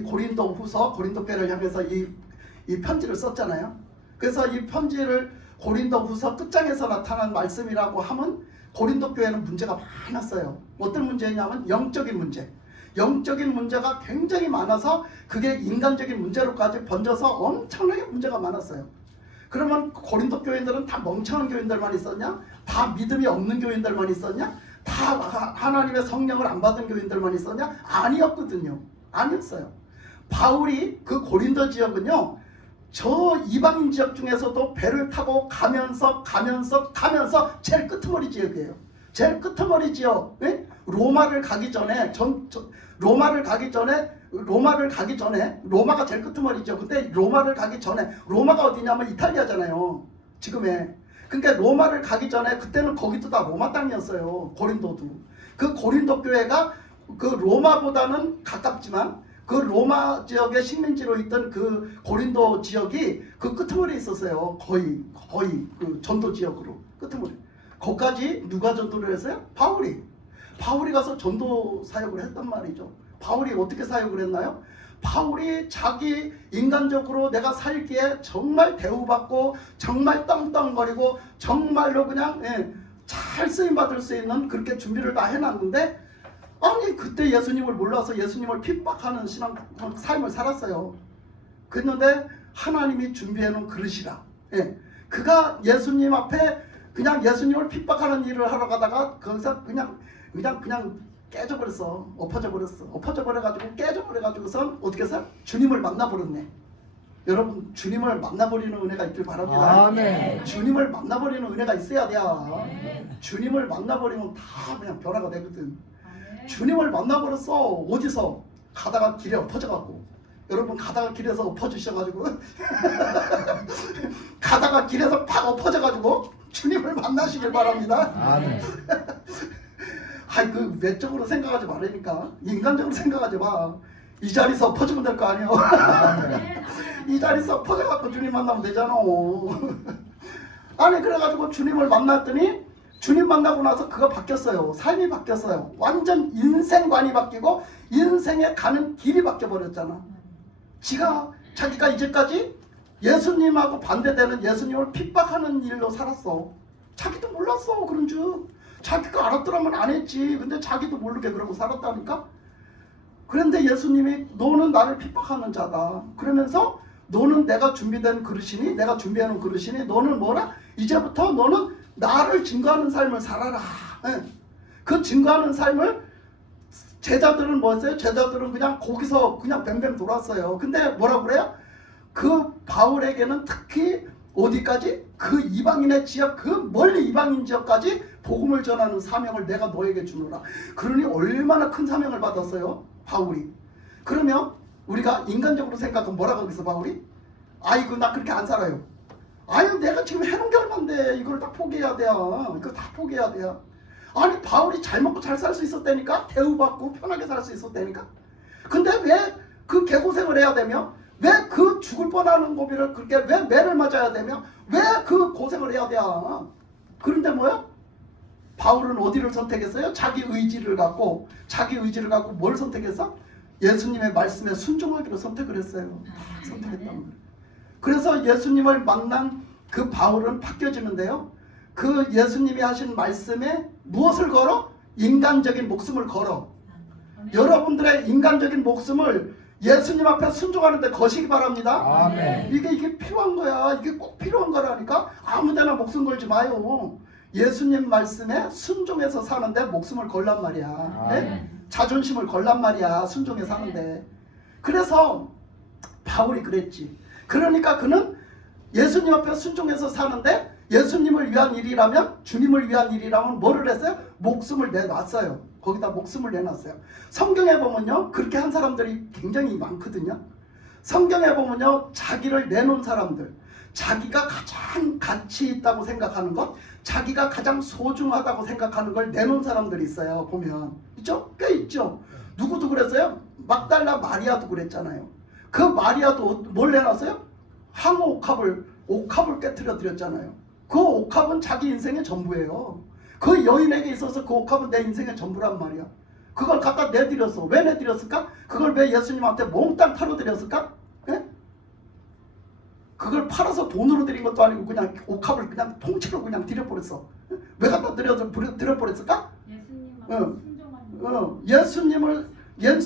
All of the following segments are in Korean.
이 고린도 후서, 고린도 교회를 향해서 이 편지를 썼잖아요. 그래서 이 편지를 고린도 후서 끝장에서 나타난 말씀이라고 하면 고린도 교회는 문제가 많았어요. 어떤 문제냐면 영적인 문제. 영적인 문제가 굉장히 많아서 그게 인간적인 문제로까지 번져서 엄청나게 문제가 많았어요. 그러면 고린도 교인들은 다 멍청한 교인들만 있었냐? 다 믿음이 없는 교인들만 있었냐? 다 하나님의 성령을 안 받은 교인들만 있었냐? 아니었거든요. 아니었어요. 바울이 그 고린도 지역은요, 저 이방인 지역 중에서도 배를 타고 가면서 제일 끄트머리 지역이에요. 제일 끄트머리 지역. 네? 로마를 가기 전에 로마가 제일 끄트머리죠. 근데 로마를 가기 전에, 로마가 어디냐면 이탈리아잖아요. 지금의. 그러니까 로마를 가기 전에 그때는 거기도 다 로마 땅이었어요. 고린도도. 그 고린도 교회가 그 로마보다는 가깝지만 그 로마 지역의 식민지로 있던 그 고린도 지역이 그 끄트머리에 있었어요. 거의 그 전도 지역으로 끄트머리. 거기까지 누가 전도를 했어요? 바울이 가서 전도 사역을 했단 말이죠. 바울이 어떻게 사역을 했나요? 바울이 자기 인간적으로 내가 살기에 정말 대우받고 정말 땅땅거리고 정말로 그냥 잘 쓰임받을 수 있는 그렇게 준비를 다 해놨는데, 아니 그때 예수님을 몰라서 예수님을 핍박하는 삶을 살았어요. 그랬는데 하나님이 준비해놓은 그릇이라. 그가 예수님 앞에 그냥 예수님을 핍박하는 일을 하러 가다가 거기서 그냥 깨져버렸어. 엎어져버려가지고 깨져버려가지고선 어떻게 해서 주님을 만나버렸네. 여러분, 주님을 만나버리는 은혜가 있길 바랍니다. 아멘. 주님을 만나버리는 은혜가 있어야 돼요. 주님을 만나버리면 다 그냥 변화가 되거든. 주님을 만나버렸어. 어디서? 가다가 길에 엎어져갖고. 여러분, 가다가 길에서 엎어지셔가지고 가다가 길에서 팍 엎어져가지고 주님을 만나시길 바랍니다. 아멘. 아이, 그 외적으로 생각하지 말라니까. 인간적으로 생각하지 마. 이 자리에서 엎어지면 될 거 아니에요. 이 자리에서 엎어져갖고 주님 만나면 되잖아. 아니, 그래가지고 주님을 만났더니 주님 만나고 나서 그가 바뀌었어요. 삶이 바뀌었어요. 완전 인생관이 바뀌고 인생에 가는 길이 바뀌어버렸잖아. 자기가 이제까지 예수님하고 반대되는 예수님을 핍박하는 일로 살았어. 자기도 몰랐어. 그런 줄. 자기가 알았더라면 안 했지. 근데 자기도 모르게 그러고 살았다니까. 그런데 예수님이 너는 나를 핍박하는 자다. 그러면서 너는 내가 준비된 그릇이니, 내가 준비해놓은 그릇이니, 너는 뭐라? 이제부터 너는 나를 증거하는 삶을 살아라. 그 증거하는 삶을 제자들은 뭐였어요? 제자들은 그냥 거기서 그냥 뱅뱅 돌았어요. 근데 뭐라 그래요? 그 바울에게는 특히 어디까지? 그 이방인의 지역, 그 멀리 이방인 지역까지 복음을 전하는 사명을 내가 너에게 주노라. 그러니 얼마나 큰 사명을 받았어요, 바울이. 그러면 우리가 인간적으로 생각하면 뭐라고 하겠어, 바울이? 아이고, 나 그렇게 안 살아요. 아유, 내가 지금 해놓은 게 얼만데 이걸 다 포기해야 돼요. 이거 다 포기해야 돼요. 아니, 바울이 잘 먹고 잘 살 수 있었다니까? 대우받고 편하게 살 수 있었다니까? 근데 왜 그 개고생을 해야 되며, 왜 그 죽을 뻔하는 고비를 그렇게 왜 매를 맞아야 되며, 왜 그 고생을 해야 돼? 그런데 뭐야? 바울은 어디를 선택했어요? 자기 의지를 갖고 뭘 선택했어? 예수님의 말씀에 순종하기로 선택을 했어요. 선택했단 말이에요. 그래서 예수님을 만난 그 바울은 바뀌어지는데요. 그 예수님이 하신 말씀에 무엇을 걸어? 인간적인 목숨을 걸어. 여러분들의 인간적인 목숨을 예수님 앞에 순종하는데 거시기 바랍니다. 아멘. 이게 필요한 거야. 이게 꼭 필요한 거라니까. 아무데나 목숨 걸지 마요. 예수님 말씀에 순종해서 사는데 목숨을 걸란 말이야. 네? 자존심을 걸란 말이야. 순종해 사는데. 그래서 바울이 그랬지. 그러니까 그는 예수님 앞에 순종해서 사는데 예수님을 위한 일이라면, 주님을 위한 일이라면 뭐를 했어요? 목숨을 내놨어요. 거기다 목숨을 내놨어요. 성경에 보면요, 그렇게 한 사람들이 굉장히 많거든요. 성경에 보면요, 자기를 내놓은 사람들, 자기가 가장 가치 있다고 생각하는 것, 자기가 가장 소중하다고 생각하는 걸 내놓은 사람들이 있어요. 보면 있죠? 꽤 있죠. 누구도 그랬어요? 막달라 마리아도 그랬잖아요. 그 마리아도 뭘 내놨어요? 항우 옥합을 깨트려 드렸잖아요. 그 옥합은 자기 인생의 전부예요. 그 여인에게 있어서 그 옥합은 내 인생의 전부란 말이야. 그걸 갖다 내드렸어. 왜 내드렸을까? 그걸 왜 예수님한테 몽땅 털어드렸을까? 예? 그걸 팔아서 돈으로 드린 것도 아니고 그냥 옥합을 그냥 통째로 그냥 드려버렸어. 왜 갖다 드려버렸을까?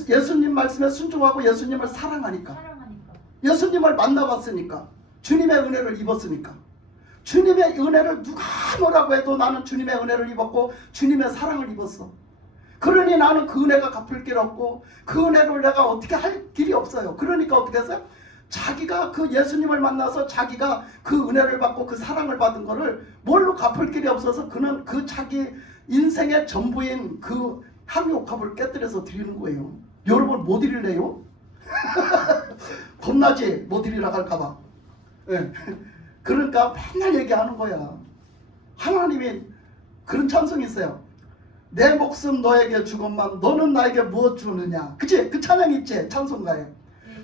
예수님 말씀에 순종하고 예수님을 사랑하니까. 예수님을 만나봤으니까. 주님의 은혜를 입었으니까. 주님의 은혜를 누가 뭐라고 해도 나는 주님의 은혜를 입었고 주님의 사랑을 입었어. 그러니 나는 그 은혜가 갚을 길 없고 그 은혜를 내가 어떻게 할 길이 없어요. 그러니까 어떻게 했어요? 자기가 그 예수님을 만나서 자기가 그 은혜를 받고 그 사랑을 받은 거를 뭘로 갚을 길이 없어서 그는 그 자기 인생의 전부인 그 향유옥합을 깨뜨려서 드리는 거예요. 여러분 뭐 드릴래요? 겁나지? 뭐 드리라 할까봐. 네. 그러니까 맨날 얘기하는 거야. 하나님이 그런 찬송이 있어요. 내 목숨 너에게 주건만 너는 나에게 무엇 주느냐. 그치? 그 찬양 있지? 찬송가에.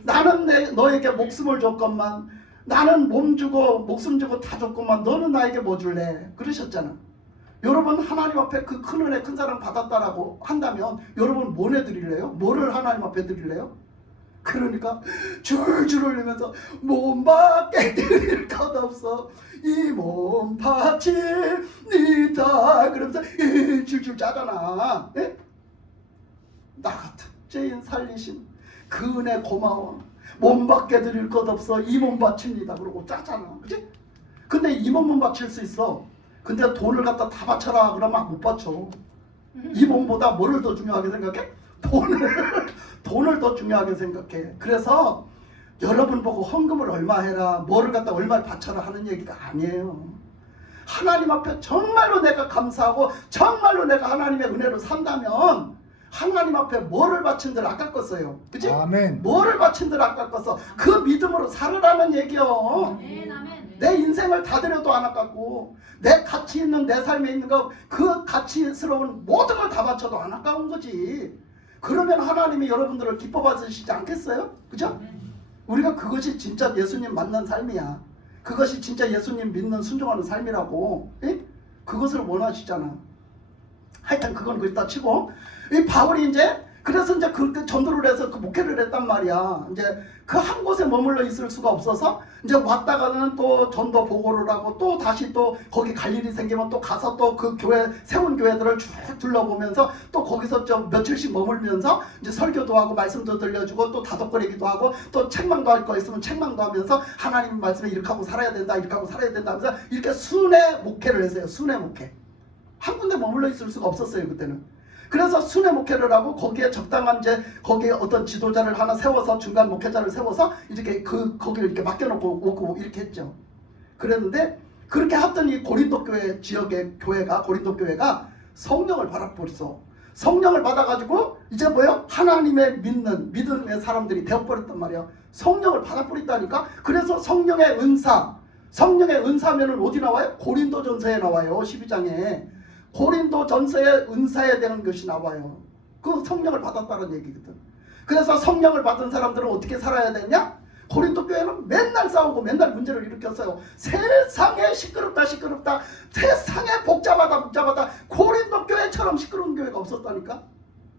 나는 너에게 목숨을 줬건만 나는 몸 주고 목숨 주고 다 줬건만 너는 나에게 뭐 줄래? 그러셨잖아. 여러분 하나님 앞에 그 큰 은혜 큰 사랑 받았다라고 한다면 여러분 뭐 내드릴래요? 뭐를 하나님 앞에 드릴래요? 그러니까 줄줄 흘리면서 몸밖에 드릴 것 없어 이 몸 바칩니다 그러면서 줄줄 짜잖아. 예? 나 같은 죄인 살리신 그 은혜 고마워. 몸밖에 드릴 것 없어 이 몸 바칩니다 그러고 짜잖아. 그치? 근데 이 몸은 바칠 수 있어. 근데 돈을 갖다 다 바쳐라 그러면 못 바쳐. 이 몸보다 뭐를 더 중요하게 생각해? 돈을 더 중요하게 생각해. 그래서 여러분 보고 헌금을 얼마 해라 뭐를 갖다 얼마 바쳐라 하는 얘기가 아니에요. 하나님 앞에 정말로 내가 감사하고 정말로 내가 하나님의 은혜로 산다면 하나님 앞에 뭐를 바친들 아깝겠어요. 그치? 아멘. 뭐를 바친들 아깝겠어. 그 믿음으로 살으라는 얘기요. 내 인생을 다 드려도 안 아깝고 내 가치 있는 내 삶에 있는 거 그 가치스러운 모든 걸 다 바쳐도 안 아까운 거지. 그러면 하나님이 여러분들을 기뻐 받으시지 않겠어요? 그죠? 우리가 그것이 진짜 예수님 만난 삶이야. 그것이 진짜 예수님 믿는 순종하는 삶이라고. 예? 그것을 원하시잖아. 하여튼 그건 그렇다 치고 이 바울이 이제 그래서 이제 그 전도를 해서 그 목회를 했단 말이야. 이제 그 한 곳에 머물러 있을 수가 없어서 이제 왔다가는 또 전도 보고를 하고 또 다시 또 거기 갈 일이 생기면 또 가서 또 그 교회 세운 교회들을 쭉 둘러보면서 또 거기서 좀 며칠씩 머물면서 이제 설교도 하고 말씀도 들려주고 또 다독거리기도 하고 또 책망도 할 거 있으면 책망도 하면서 하나님 말씀에 이렇게 하고 살아야 된다 이렇게 하고 살아야 된다 하면서 이렇게 순회 목회를 했어요. 순회 목회. 한 군데 머물러 있을 수가 없었어요 그때는. 그래서 순회 목회를 하고 거기에 적당한 이제 거기에 어떤 지도자를 하나 세워서 중간 목회자를 세워서 이렇게 거기를 이렇게 맡겨놓고 오고 이렇게 했죠. 그랬는데 그렇게 했던 이 고린도 교회 지역의 교회가 고린도 교회가 성령을 받아버렸어. 성령을 받아가지고 이제 뭐요? 하나님의 믿음의 사람들이 되어버렸단 말이야. 성령을 받아버렸다니까. 그래서 성령의 은사면은 어디 나와요? 고린도전서에 나와요. 12장에. 고린도전서의 은사에 대한 것이 나와요. 그 성령을 받았다는 얘기거든. 그래서 성령을 받은 사람들은 어떻게 살아야 되냐? 고린도 교회는 맨날 싸우고 맨날 문제를 일으켰어요. 세상에 시끄럽다 세상에 복잡하다 고린도 교회처럼 시끄러운 교회가 없었다니까.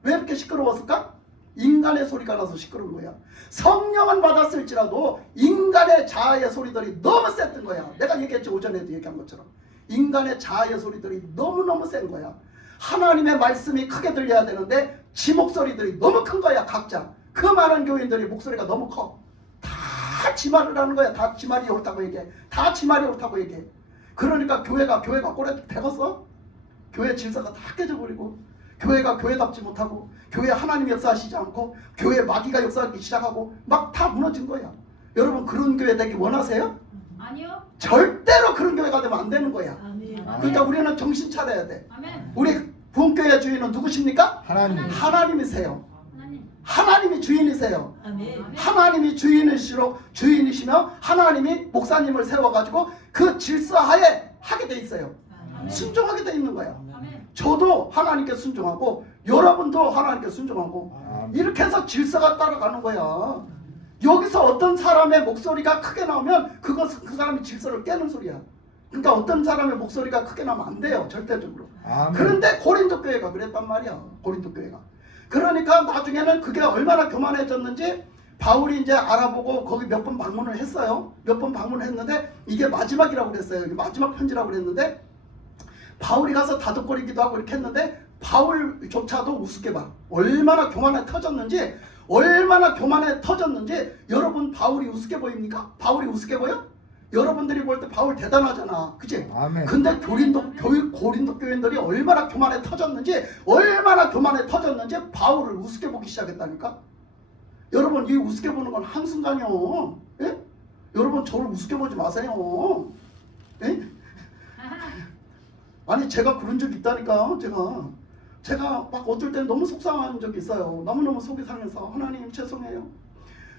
왜 이렇게 시끄러웠을까? 인간의 소리가 나서 시끄러운 거야. 성령은 받았을지라도 인간의 자아의 소리들이 너무 셌던 거야. 내가 얘기했죠. 오전에도 얘기한 것처럼 인간의 자아의 소리들이 너무너무 센 거야. 하나님의 말씀이 크게 들려야 되는데 지 목소리들이 너무 큰 거야. 각자 그 많은 교인들이 목소리가 너무 커. 다 지 말을 하는 거야. 다 지 말이 옳다고 얘기해. 다 지 말이 옳다고 얘기해. 그러니까 교회가 꼴에 배웠어. 교회 질서가 다 깨져버리고 교회가 교회답지 못하고 교회 하나님 역사하시지 않고 교회 마귀가 역사하기 시작하고 막 다 무너진 거야. 여러분 그런 교회 되기 원하세요? 아니요. 절대로 그런 교회가 되면 안 되는 거야. 아멘. 그러니까 우리는 정신 차려야 돼. 아멘. 우리 부흥교회 주인은 누구십니까? 하나님이세요. 하나님이 주인이세요. 아멘. 하나님이 주인이시며 하나님이 목사님을 세워가지고 그 질서하에 하게 돼 있어요. 아멘. 순종하게 돼 있는 거야. 아멘. 저도 하나님께 순종하고 여러분도 하나님께 순종하고 이렇게 해서 질서가 따라가는 거야. 여기서 어떤 사람의 목소리가 크게 나오면 그것은 그 사람이 질서를 깨는 소리야. 그러니까 어떤 사람의 목소리가 크게 나오면 안 돼요. 절대적으로. 아멘. 그런데 고린도 교회가 그랬단 말이야. 고린도 교회가. 그러니까 나중에는 그게 얼마나 교만해졌는지 바울이 이제 알아보고 거기 몇 번 방문을 했어요. 몇 번 방문했는데 이게 마지막이라고 그랬어요. 이게 마지막 편지라고 그랬는데 바울이 가서 다독거리기도 하고 이렇게 했는데 바울조차도 우습게 봐. 얼마나 교만해 터졌는지, 얼마나 교만해 터졌는지. 여러분 바울이 우습게 보입니까? 바울이 우습게 보여? 여러분들이 볼 때 바울 대단하잖아, 그치? 아멘. 근데 고린도 교인들이 얼마나 교만해 터졌는지, 얼마나 교만해 터졌는지 바울을 우습게 보기 시작했다니까. 여러분 이 우습게 보는 건 한순간이요. 예? 여러분 저를 우습게 보지 마세요. 예? 아니 제가 그런 적 있다니까. 제가 막 어떨 땐 너무 속상한 적이 있어요. 너무너무 속이 상해서 하나님 죄송해요.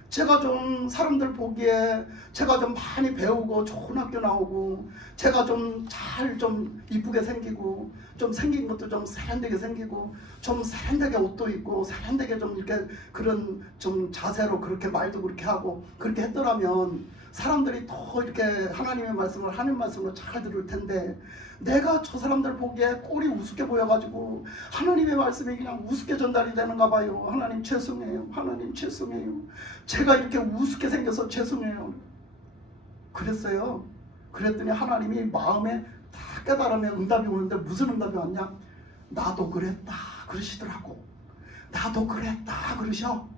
제가 좀 사람들 보기에 제가 좀 많이 배우고 좋은 학교 나오고 제가 좀 잘 좀 이쁘게 생기고 좀 생긴 것도 좀 세련되게 생기고 좀 세련되게 옷도 입고 세련되게 좀 이렇게 그런 좀 자세로 그렇게 말도 그렇게 하고 그렇게 했더라면 사람들이 더 이렇게 하나님의 말씀을 하나님 말씀을 잘 들을 텐데 내가 저 사람들 보기에 꼴이 우습게 보여가지고 하나님의 말씀이 그냥 우습게 전달이 되는가 봐요. 하나님 죄송해요. 하나님 죄송해요. 제가 이렇게 우습게 생겨서 죄송해요. 그랬어요. 그랬더니 하나님이 마음에 다 깨달으면 응답이 오는데 무슨 응답이 왔냐? 나도 그랬다 그러시더라고. 나도 그랬다 그러셔.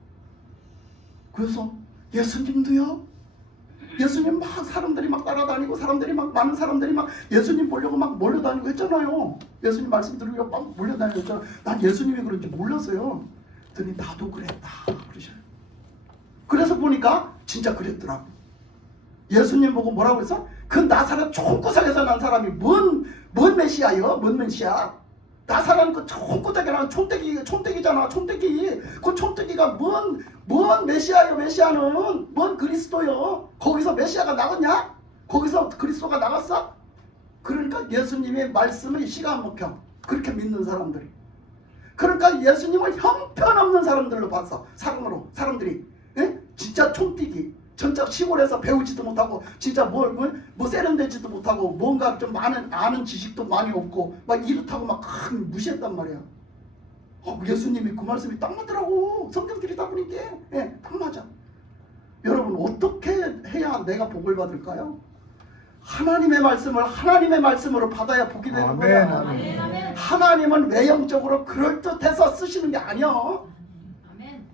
그래서 예수님도요? 예수님 막 사람들이 막 따라다니고 사람들이 막 많은 사람들이 막 예수님 보려고 막 몰려다니고 했잖아요. 예수님 말씀 들으려고 막 몰려다니고 했잖아요. 난 예수님이 그런지 몰랐어요. 그랬더니 나도 그랬다 그러셔요. 그래서 보니까 진짜 그랬더라고. 예수님 보고 뭐라고 그랬어? 그 나사렛 총구석에서 난 사람이 뭔 메시아요? 뭔 메시아? 나사렛 그 총구석에는 촌떼기잖아. 촌떼기. 그 촌떼기가 뭔 메시아요? 메시아는 뭔 그리스도요? 거기서 메시아가 나갔냐? 거기서 그리스도가 나갔어? 그러니까 예수님의 말씀을 시가 안 먹혀. 그렇게 믿는 사람들이. 그러니까 예수님을 형편없는 사람들로 봤어. 사람들이. 예? 진짜 촌뛰기. 진짜 시골에서 배우지도 못하고 진짜 뭐 세련되지도 못하고 뭔가 좀 아는 지식도 많이 없고 막 이렇다고 막 무시했단 말이야. 예수님이 그 말씀이 딱 맞더라고. 성경들이다 보니까 예, 딱 맞아. 여러분 어떻게 해야 내가 복을 받을까요? 하나님의 말씀을 하나님의 말씀으로 받아야 복이 되는 거야. 아멘. 하나님은 외형적으로 그럴듯해서 쓰시는 게 아니야.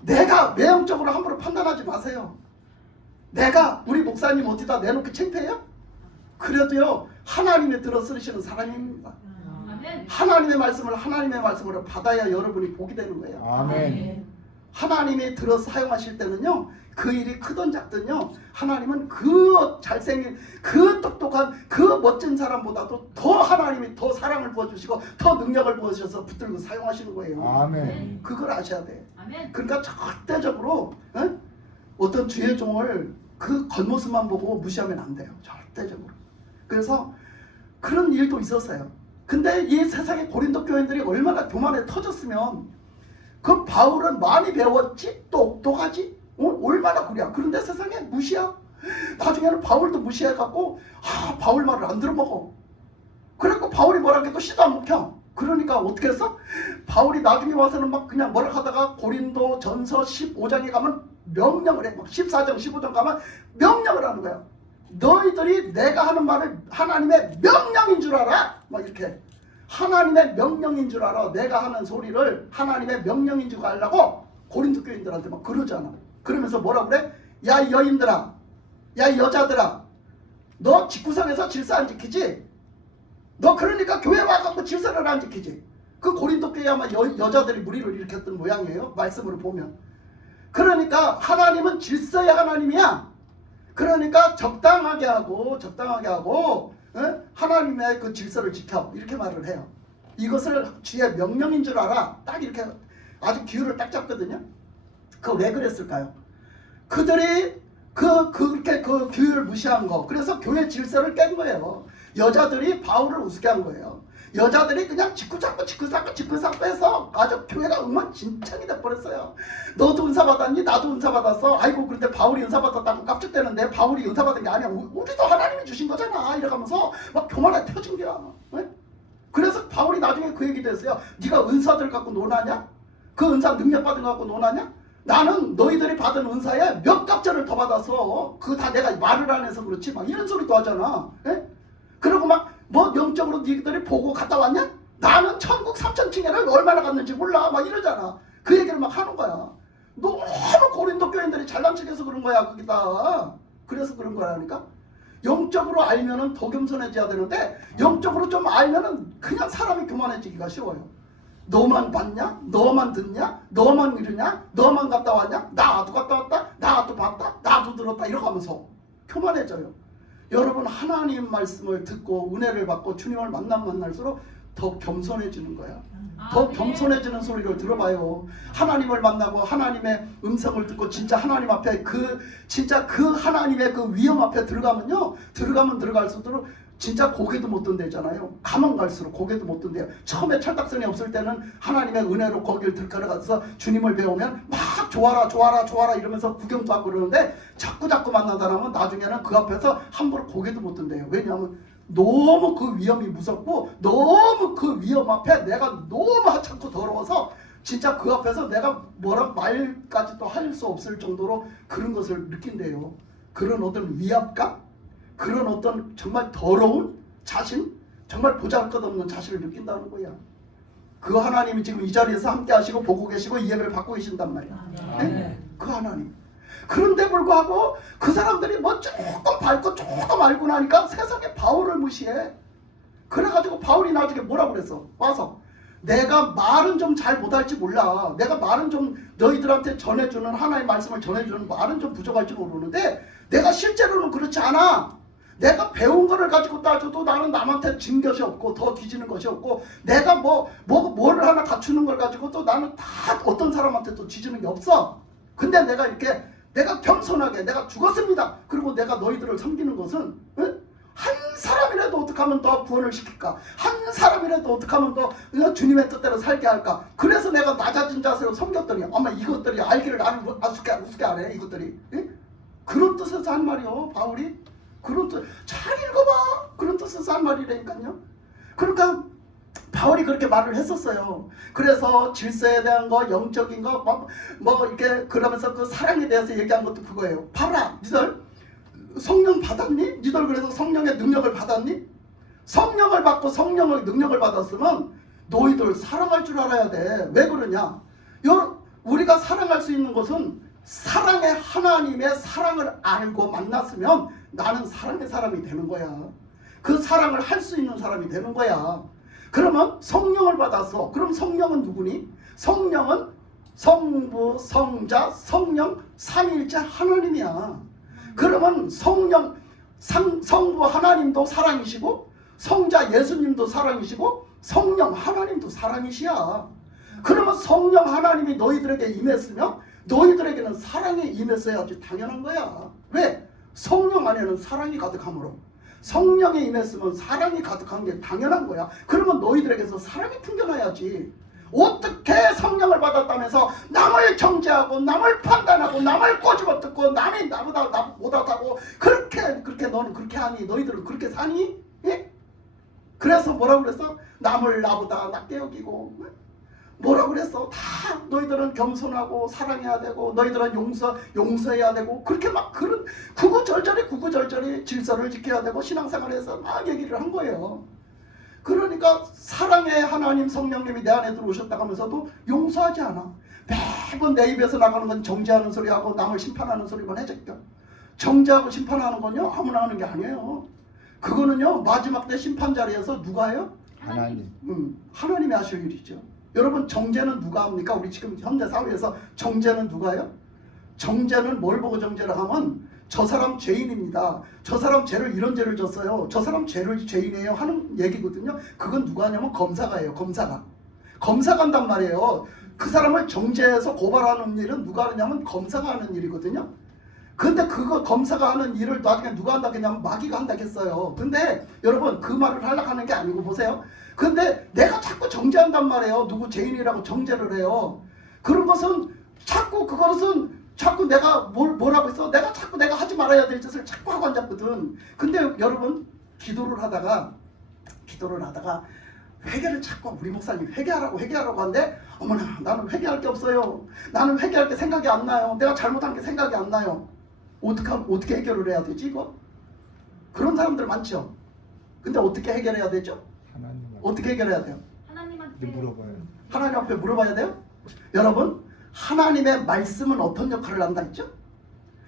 내가 외형적으로 함부로 판단하지 마세요. 내가 우리 목사님 어디다 내놓고 창피해요? 그래도요 하나님의 들어 쓰시는 사람입니다. 하나님의 말씀을 하나님의 말씀으로 받아야 여러분이 복이 되는 거예요. 아멘. 하나님이 들어 사용하실 때는요 그 일이 크든 작든요 하나님은 그 잘생긴 그 똑똑한 그 멋진 사람보다도 더 하나님이 더 사랑을 부어주시고 더 능력을 부어주셔서 붙들고 사용하시는 거예요. 아멘. 그걸 아셔야 돼. 아멘. 그러니까 절대적으로 어떤 주의 종을 그 겉모습만 보고 무시하면 안 돼요. 절대적으로. 그래서 그런 일도 있었어요. 근데 이 세상의 고린도 교인들이 얼마나 교만해 터졌으면 그 바울은 많이 배웠지? 똑똑하지? 얼마나 그래. 그런데 세상에 무시야. 나중에는 바울도 무시해갖고 바울 말을 안 들어먹어. 그래갖고 바울이 뭐라 해도 씨도 안 먹혀. 그러니까 어떻게 했어? 바울이 나중에 와서는 막 그냥 뭐라 하다가 고린도 전서 15장에 가면 명령을 해. 막 14장 15장 가면 명령을 하는 거야. 너희들이 내가 하는 말을 하나님의 명령인 줄 알아. 막 이렇게 하나님의 명령인 줄 알아. 내가 하는 소리를 하나님의 명령인 줄 알라고 고린도 교인들한테 막 그러잖아. 그러면서 뭐라 그래? 야 이 여인들아, 야 이 여자들아, 너 집구석에서 질서 안 지키지? 너 그러니까 교회 와갖고 질서를 안 지키지? 그 고린도 교회 아마 여자들이 무리를 일으켰던 모양이에요. 말씀으로 보면. 그러니까 하나님은 질서의 하나님이야. 그러니까 적당하게 하고 하나님의 그 질서를 지켜. 이렇게 말을 해요. 이것을 주의 명령인 줄 알아. 딱 이렇게 아주 기율을 딱 잡거든요. 그거 왜 그랬을까요? 그들이 그렇게 그 규율을 무시한 거. 그래서 교회 질서를 깬 거예요. 여자들이 바울을 우습게 한 거예요. 여자들이 그냥 지구잡고 해서 아주 교회가 엉망진창이 돼버렸어요. 너도 은사 받았니? 나도 은사 받았어. 아이고 그런데 바울이 은사 받았다고 깝죽대는데 바울이 은사 받은 게 아니야. 우리도 하나님이 주신 거잖아. 이래가면서 막 교만에 터진 거야. 네? 그래서 바울이 나중에 그 얘기도 했어요. 네가 은사들 갖고 논하냐? 그 은사 능력 받은 거 갖고 논하냐? 나는 너희들이 받은 은사에 몇 갑절을 더 받았어. 그거 다 내가 말을 안 해서 그렇지. 막 이런 소리도 하잖아. 예? 그리고 막 뭐 영적으로 너희들이 보고 갔다 왔냐? 나는 천국 3,000층에를 얼마나 갔는지 몰라. 막 이러잖아. 그 얘기를 막 하는 거야. 너무 고린도 교인들이 잘난 척해서 그런 거야. 거기다. 그래서 그런 거라니까. 영적으로 알면은 더 겸손해져야 되는데 영적으로 좀 알면은 그냥 사람이 교만해지기가 쉬워요. 너만 봤냐? 너만 듣냐? 너만 이러냐? 너만 갔다 왔냐? 나도 갔다 왔다? 나도 봤다? 나도 들었다? 이러고 하면서 교만해져요. 여러분 하나님 말씀을 듣고 은혜를 받고 주님을 만날수록 더 겸손해지는 거야. 더 겸손해지는 소리를 들어봐요. 하나님을 만나고 하나님의 음성을 듣고 진짜 하나님 앞에 진짜 그 하나님의 그 위엄 앞에 들어가면요. 들어가면 들어갈수록 진짜 고개도 못 든대잖아요. 가면 갈수록 고개도 못 든대요. 처음에 철딱선이 없을 때는 하나님의 은혜로 거기를 들어가서 주님을 배우면 막 좋아라 좋아라 좋아라 이러면서 구경도 하고 그러는데 자꾸 만나다 보면 나중에는 그 앞에서 함부로 고개도 못 든대요. 왜냐하면 너무 그 위험이 무섭고 너무 그 위험 앞에 내가 너무 하찮고 더러워서 진짜 그 앞에서 내가 뭐라 말까지도 할 수 없을 정도로 그런 것을 느낀대요. 그런 어떤 위압감? 그런 어떤 정말 더러운 자신? 정말 보잘것없는 자신을 느낀다는 거야. 그 하나님이 지금 이 자리에서 함께 하시고 보고 계시고 이 예배를 받고 계신단 말이야. 네? 그 하나님. 그런데 불구하고 그 사람들이 뭐 조금 밟고 조금 알고 나니까 세상에 바울을 무시해. 그래가지고 바울이 나중에 뭐라고 그랬어? 와서 내가 말은 좀 잘 못할지 몰라. 내가 말은 좀 너희들한테 전해주는 하나의 말씀을 전해주는 말은 좀 부족할지 모르는데 내가 실제로는 그렇지 않아. 내가 배운 거를 가지고 따져도 나는 남한테 진 것이 없고 더 뒤지는 것이 없고 내가 뭐를 하나 갖추는 걸 가지고 또 나는 다 어떤 사람한테 또 뒤지는 게 없어. 근데 내가 이렇게 내가 겸손하게 내가 죽었습니다. 그리고 내가 너희들을 섬기는 것은 한 사람이라도 어떻게 하면 더 구원을 시킬까? 한 사람이라도 어떻게 하면 더 주님의 뜻대로 살게 할까? 그래서 내가 낮아진 자세로 섬겼더니 아마 이것들이 알기를 나를 우습게 안 해. 이것들이. 그런 뜻에서 한 말이요. 바울이. 그런 뜻. 잘 읽어봐. 그런 뜻에서 한 말이라니까요. 그러니까 바울이 그렇게 말을 했었어요. 그래서 질서에 대한 거, 영적인 거, 뭐 이렇게 그러면서 그 사랑에 대해서 얘기한 것도 그거예요. 봐라, 니들 성령 받았니? 니들 그래서 성령의 능력을 받았니? 성령을 받고 성령의 능력을 받았으면 너희들 사랑할 줄 알아야 돼. 왜 그러냐? 우리가 사랑할 수 있는 것은 사랑의 하나님의 사랑을 알고 만났으면 나는 사랑의 사람이 되는 거야. 그 사랑을 할 수 있는 사람이 되는 거야. 그러면 성령을 받았어. 그럼 성령은 누구니? 성령은 성부, 성자, 성령, 삼위일체 하나님이야. 그러면 성부 하나님도 사랑이시고 성자 예수님도 사랑이시고 성령 하나님도 사랑이시야. 그러면 성령 하나님이 너희들에게 임했으면 너희들에게는 사랑이 임했어야지 당연한 거야. 왜? 성령 안에는 사랑이 가득하므로 성령에 임했으면 사랑이 가득한 게 당연한 거야. 그러면 너희들에게서 사랑이 풍겨나야지. 어떻게 성령을 받았다면서 남을 정죄하고 남을 판단하고 남을 꼬집어 듣고 남이 나보다 못하다고 그렇게 너는 그렇게 하니? 너희들은 그렇게 사니? 예? 그래서 뭐라고 그랬어? 남을 나보다 낮게 여기고 뭐라고 그랬어? 다 너희들은 겸손하고 사랑해야 되고 너희들은 용서해야 되고 그렇게 막 그런 구구절절히 질서를 지켜야 되고 신앙생활에서 막 얘기를 한 거예요. 그러니까 사랑의 하나님 성령님이 내 안에 들어오셨다고 하면서도 용서하지 않아. 매번 내 입에서 나가는 건 정죄하는 소리하고 남을 심판하는 소리만 해줬죠. 정죄하고 심판하는 건요 아무나 하는 게 아니에요. 그거는요 마지막 때 심판 자리에서 누가 해요? 하나님. 하나님이 하실 일이죠. 여러분 정죄는 누가 합니까? 우리 지금 현대 사회에서 정죄는 누가 해요? 정죄는 뭘 보고 정죄를 하면 저 사람 죄인입니다. 저 사람 죄를 이런 죄를 졌어요. 저 사람 죄인이에요 하는 얘기거든요. 그건 누가 하냐면 검사가 해요. 검사가 한단 말이에요. 그 사람을 정죄해서 고발하는 일은 누가 하냐면 검사가 하는 일이거든요. 근데 그거 검사가 하는 일을 나중에 누가 한다 했냐면 마귀가 한다 했어요. 근데 여러분 그 말을 하려고 하는 게 아니고 보세요. 근데 내가 자꾸 정죄한단 말이에요. 누구 죄인이라고 정죄를 해요. 그런 것은 자꾸 내가 뭐라고 했어? 내가 하지 말아야 될 짓을 자꾸 하고 앉았거든. 근데 여러분 기도를 하다가 회개를 자꾸 우리 목사님이 회개하라고 하는데 어머나 나는 회개할 게 없어요. 나는 회개할 게 생각이 안 나요. 내가 잘못한 게 생각이 안 나요. 어떻게 해결을 해야 되지 이거? 그런 사람들 많죠. 근데 어떻게 해결해야 되죠? 어떻게 해결해야 돼요? 하나님한테 물어봐요. 하나님 앞에 물어봐야 돼요? 여러분 하나님의 말씀은 어떤 역할을 한다 했죠?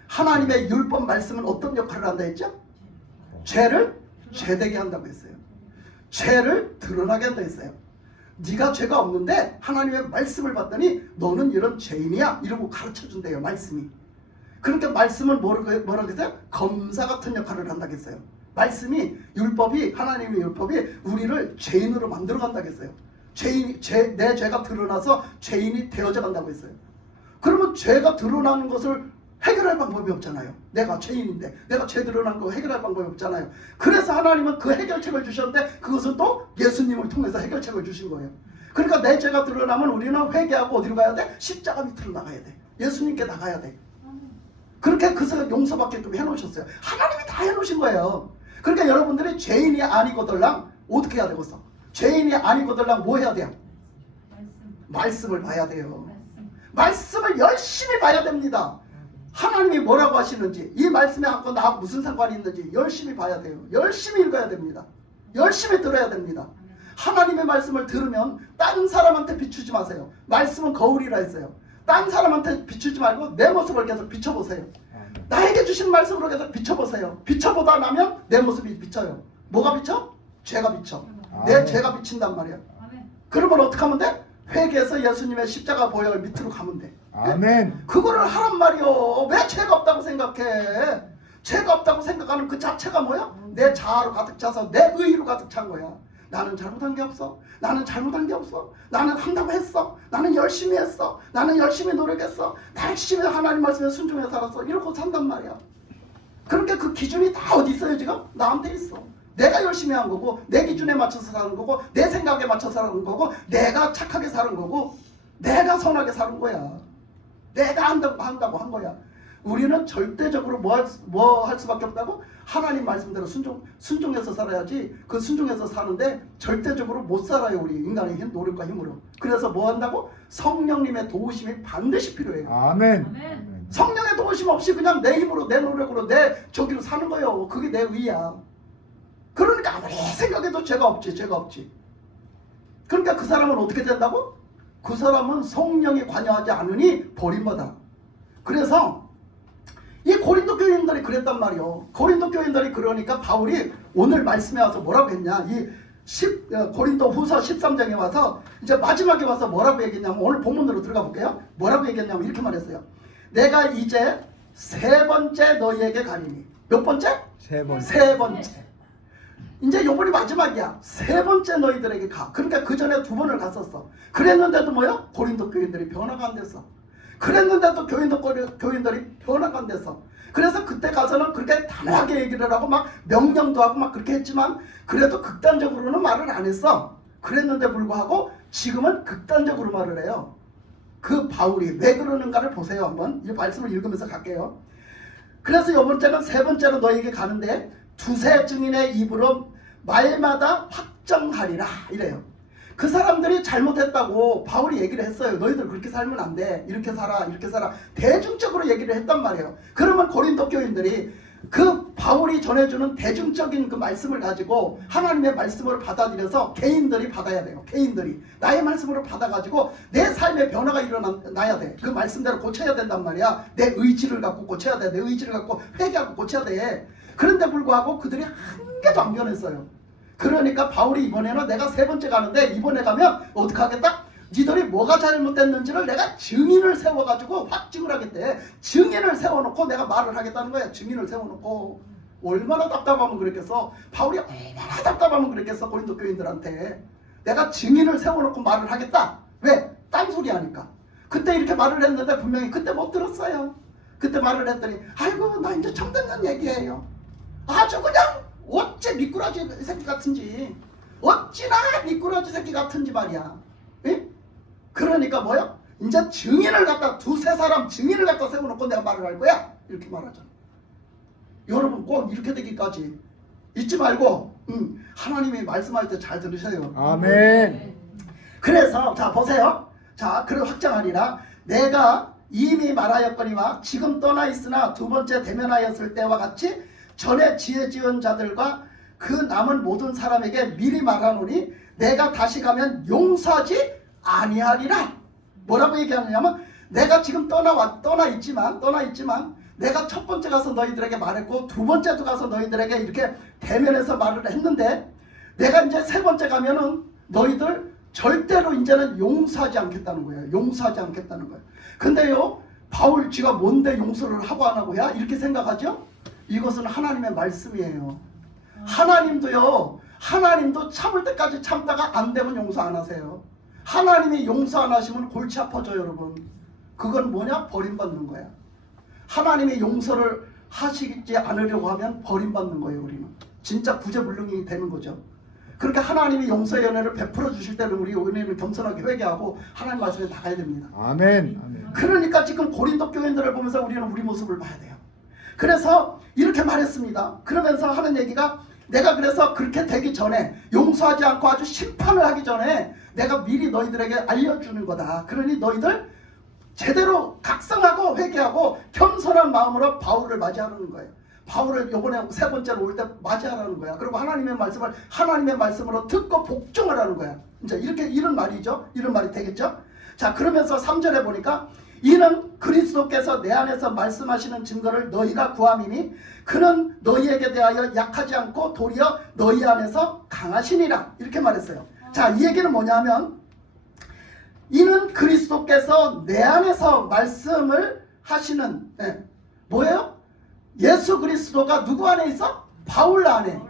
하나님의 율법 말씀은 어떤 역할을 한다 했죠? 죄를 죄되게 한다고 했어요. 죄를 드러나게 한다 했어요. 네가 죄가 없는데 하나님의 말씀을 봤더니 너는 이런 죄인이야 이러고 가르쳐준대요. 말씀이. 그러니까 말씀은 뭐라고 했어요? 검사 같은 역할을 한다고 했어요. 말씀이 율법이 하나님의 율법이 우리를 죄인으로 만들어 간다고 했어요. 내 죄가 드러나서 죄인이 되어져 간다고 했어요. 그러면 죄가 드러나는 것을 해결할 방법이 없잖아요. 내가 죄인인데 내가 죄 드러난 거 해결할 방법이 없잖아요. 그래서 하나님은 그 해결책을 주셨는데 그것은 또 예수님을 통해서 해결책을 주신 거예요. 그러니까 내 죄가 드러나면 우리는 회개하고 어디로 가야 돼? 십자가 밑으로 나가야 돼. 예수님께 나가야 돼. 그렇게 그래서 용서받게끔 해놓으셨어요. 하나님이 다 해놓으신 거예요. 그러니까 여러분들이 죄인이 아니거들랑 어떻게 해야 되겠어? 죄인이 아니거들랑 뭐 해야 돼요? 말씀을 봐야 돼요. 말씀을 열심히 봐야 됩니다. 하나님이 뭐라고 하시는지 이 말씀에 하고 나하고 무슨 상관이 있는지 열심히 봐야 돼요. 열심히 읽어야 됩니다. 열심히 들어야 됩니다. 하나님의 말씀을 들으면 딴 사람한테 비추지 마세요. 말씀은 거울이라 했어요. 딴 사람한테 비추지 말고 내 모습을 계속 비춰보세요. 나에게 주신 말씀으로 계속 비춰보세요. 비춰보다 나면 내 모습이 비쳐요. 뭐가 비쳐? 죄가 비쳐. 내 죄가 비친단 말이야. 그러면 어떻게 하면 돼? 회개해서 예수님의 십자가 보혈 밑으로 가면 돼. 아멘. 그거를 하란 말이요. 왜 죄가 없다고 생각해? 죄가 없다고 생각하는 그 자체가 뭐야? 내 자아로 가득 차서 내 의의로 가득 찬 거야. 나는 잘못한 게 없어. 나는 잘못한 게 없어. 나는 한다고 했어. 나는 열심히 했어. 나는 열심히 노력했어. 열심히 하나님 말씀에 순종해 살았어. 이러고 산단 말이야. 그러니까 그 기준이 다 어디 있어요 지금? 나한테 있어. 내가 열심히 한 거고 내 기준에 맞춰서 사는 거고 내 생각에 맞춰서 사는 거고 내가 착하게 사는 거고 내가 선하게 사는 거야. 내가 한다고 한 거야. 우리는 절대적으로 뭐 할 수밖에 없다고? 하나님 말씀대로 순종해서 살아야지. 그 순종해서 사는데 절대적으로 못 살아요. 우리 인간의 노력과 힘으로. 그래서 뭐 한다고? 성령님의 도우심이 반드시 필요해요. 아멘. 아멘. 성령의 도우심 없이 그냥 내 힘으로 내 노력으로 내 저기로 사는 거예요. 그게 내 의야. 그러니까 아무리 생각해도 죄가 없지. 그러니까 그 사람은 어떻게 된다고? 그 사람은 성령이 관여하지 않으니 버림받아. 그래서 이 고린도 교인들이 그랬단 말이요. 고린도 교인들이 그러니까 바울이 오늘 말씀에 와서 뭐라고 했냐. 고린도 후서 13장에 와서 이제 마지막에 와서 뭐라고 얘기했냐면 오늘 본문으로 들어가 볼게요. 뭐라고 얘기했냐면 이렇게 말했어요. 내가 이제 세 번째 너희에게 가리니. 몇 번째? 세 번째. 세 번째. 이제 요번이 마지막이야. 세 번째 너희들에게 가. 그러니까 그 전에 두 번을 갔었어. 그랬는데도 뭐야? 고린도 교인들이 변화가 안 됐어. 그랬는데도 교인들이 변화가 안 됐어. 그래서 그때 가서는 그렇게 단호하게 얘기를 하고 막 명령도 하고 막 그렇게 했지만 그래도 극단적으로는 말을 안 했어. 그랬는데 불구하고 지금은 극단적으로 말을 해요. 그 바울이 왜 그러는가를 보세요. 한번 이 말씀을 읽으면서 갈게요. 그래서 이번째는 세 번째로 너희에게 가는데 두세 증인의 입으로 말마다 확정하리라 이래요. 그 사람들이 잘못했다고 바울이 얘기를 했어요. 너희들 그렇게 살면 안 돼. 이렇게 살아. 대중적으로 얘기를 했단 말이에요. 그러면 고린도 교인들이 그 바울이 전해주는 대중적인 그 말씀을 가지고 하나님의 말씀으로 받아들여서 개인들이 받아야 돼요. 개인들이 나의 말씀으로 받아가지고 내 삶의 변화가 일어나야 돼. 그 말씀대로 고쳐야 된단 말이야. 내 의지를 갖고 고쳐야 돼. 내 의지를 갖고 회개하고 고쳐야 돼. 그런데 불구하고 그들이 한 개도 안 변했어요. 그러니까 바울이 이번에는 내가 세 번째 가는데 이번에 가면 어떻게 하겠다? 니들이 뭐가 잘못됐는지를 내가 증인을 세워가지고 확증을 하겠대. 증인을 세워놓고 내가 말을 하겠다는 거야. 증인을 세워놓고. 얼마나 답답하면 그랬겠어. 바울이 얼마나 답답하면 그랬겠어. 고린도 교인들한테. 내가 증인을 세워놓고 말을 하겠다. 왜? 딴소리 하니까. 그때 이렇게 말을 했는데 분명히 그때 못 들었어요. 그때 말을 했더니 아이고 나 이제 처음 듣는 얘기예요. 아주 그냥 어찌 미꾸라지 새끼 같은지 어찌나 미꾸라지 새끼 같은지 말이야. 에? 그러니까 뭐야? 이제 증인을 갖다 두세 사람 증인을 갖다 세워놓고 내가 말을 할 거야. 이렇게 말하잖아. 여러분 꼭 이렇게 되기까지 잊지 말고 하나님이 말씀할 때 잘 들으셔요. 아멘. 그래서 자 보세요. 자 그리고 확장하리라. 내가 이미 말하였거니와 지금 떠나 있으나 두 번째 대면하였을 때와 같이 전에 지혜 지은 자들과 그 남은 모든 사람에게 미리 말하노니 내가 다시 가면 용서하지 아니하리라. 뭐라고 얘기하느냐면 내가 지금 떠나 있지만 내가 첫 번째 가서 너희들에게 말했고 두 번째도 가서 너희들에게 이렇게 대면해서 말을 했는데 내가 이제 세 번째 가면은 너희들 절대로 이제는 용서하지 않겠다는 거예요. 용서하지 않겠다는 거예요. 근데요 바울 지가 뭔데 용서를 하고 안 하고야 이렇게 생각하죠? 이것은 하나님의 말씀이에요. 하나님도 참을 때까지 참다가 안 되면 용서 안 하세요. 하나님이 용서 안 하시면 골치 아파져요, 여러분. 그건 뭐냐? 버림받는 거야. 하나님이 용서를 하시지 않으려고 하면 버림받는 거예요, 우리는. 진짜 구제불능이 되는 거죠. 그렇게 하나님이 용서의 은혜를 베풀어 주실 때는 우리는 겸손하게 회개하고 하나님 말씀에 나가야 됩니다. 아멘. 아멘. 그러니까 지금 고린도 교인들을 보면서 우리는 우리 모습을 봐야 돼요. 그래서 이렇게 말했습니다. 그러면서 하는 얘기가 내가 그래서 그렇게 되기 전에 용서하지 않고 아주 심판을 하기 전에 내가 미리 너희들에게 알려주는 거다. 그러니 너희들 제대로 각성하고 회개하고 겸손한 마음으로 바울을 맞이하는 거예요. 바울을 요번에 세 번째로 올 때 맞이하라는 거야. 그리고 하나님의 말씀을 하나님의 말씀으로 듣고 복종하라는 거야. 이제 이렇게 이런 말이죠. 이런 말이 되겠죠. 자 그러면서 3절에 보니까 이는 그리스도께서 내 안에서 말씀하시는 증거를 너희가 구함이니 그는 너희에게 대하여 약하지 않고 도리어 너희 안에서 강하시니라. 이렇게 말했어요. 자 이 얘기는 뭐냐면 이는 그리스도께서 내 안에서 말씀을 하시는 뭐예요? 예수 그리스도가 누구 안에 있어? 바울 안에.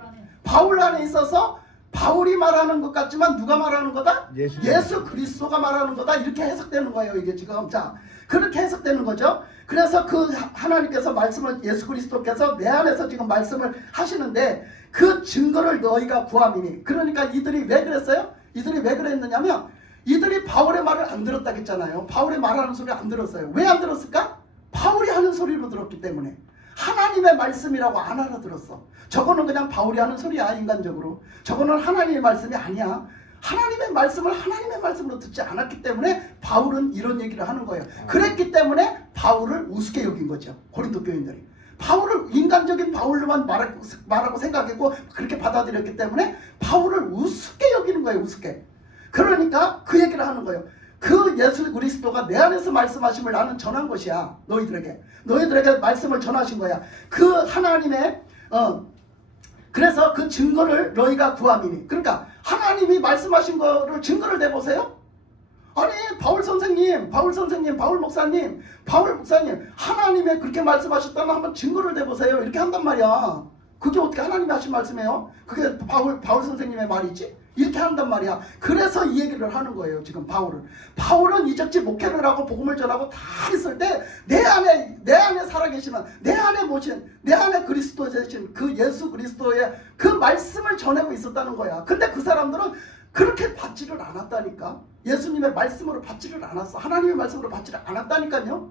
바울 안에 있어서 바울이 말하는 것 같지만 누가 말하는 거다? 예수 그리스도가 말하는 거다. 이렇게 해석되는 거예요. 이게 지금. 자 그렇게 해석되는 거죠. 그래서 그 하나님께서 말씀을 예수 그리스도께서 내 안에서 지금 말씀을 하시는데 그 증거를 너희가 구함이니. 그러니까 이들이 왜 그랬어요? 이들이 왜 그랬느냐면 이들이 바울의 말을 안 들었다 했잖아요. 바울의 말하는 소리 안 들었어요. 왜 안 들었을까? 바울이 하는 소리로 들었기 때문에. 하나님의 말씀이라고 안 알아들었어. 저거는 그냥 바울이 하는 소리야. 인간적으로. 저거는 하나님의 말씀이 아니야. 하나님의 말씀을 하나님의 말씀으로 듣지 않았기 때문에 바울은 이런 얘기를 하는 거예요. 그랬기 때문에 바울을 우습게 여긴 거죠. 고린도 교인들이. 바울을 인간적인 바울로만 말하고 생각했고 그렇게 받아들였기 때문에 바울을 우습게 여기는 거예요. 우습게. 그러니까 그 얘기를 하는 거예요. 그 예수 그리스도가 내 안에서 말씀하심을 나는 전한 것이야. 너희들에게 말씀을 전하신 거야. 그 하나님의 그래서 그 증거를 너희가 구함이니. 그러니까 하나님이 말씀하신 거를 증거를 대보세요. 아니 바울 선생님, 바울 목사님 하나님의 그렇게 말씀하셨다면 한번 증거를 대보세요. 이렇게 한단 말이야. 그게 어떻게 하나님이 하신 말씀이에요? 그게 바울 선생님의 말이지? 이렇게 한단 말이야. 그래서 이 얘기를 하는 거예요. 지금 바울은 이적지 목회를 하고 복음을 전하고 다 했을 때 내 안에 살아계시는 내 안에 그리스도 되신 그 예수 그리스도의 그 말씀을 전하고 있었다는 거야. 근데 그 사람들은 그렇게 받지를 않았다니까. 예수님의 말씀으로 받지를 않았어. 하나님의 말씀으로 받지를 않았다니까요.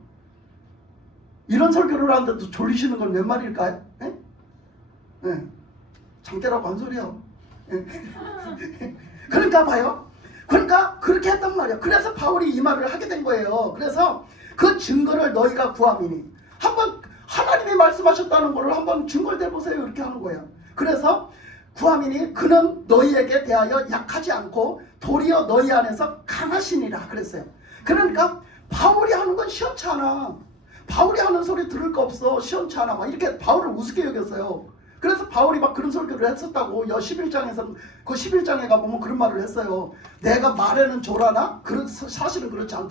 이런 설교를 하는데도 졸리시는 건 몇 말일까요? 장대라고 한 소리야. 그러니까 봐요. 그러니까 그렇게 했단 말이야. 그래서 바울이 이 말을 하게 된 거예요. 그래서 그 증거를 너희가 구함이니. 한번 하나님이 말씀하셨다는 거를 한번 증거를 대보세요. 이렇게 하는 거예요. 그래서 구함이니 그는 너희에게 대하여 약하지 않고 도리어 너희 안에서 강하시니라 그랬어요. 그러니까 바울이 하는 건 시원치 않아. 바울이 하는 소리 들을 거 없어. 시원치 않아. 막 이렇게 바울을 우습게 여겼어요. 그래서 바울이 막 그런 설교를 했었다고. 11장에서 그 11장에 가보면 그런 말을 했어요. 내가 말에는 졸아나? 사실은 그렇지 않다.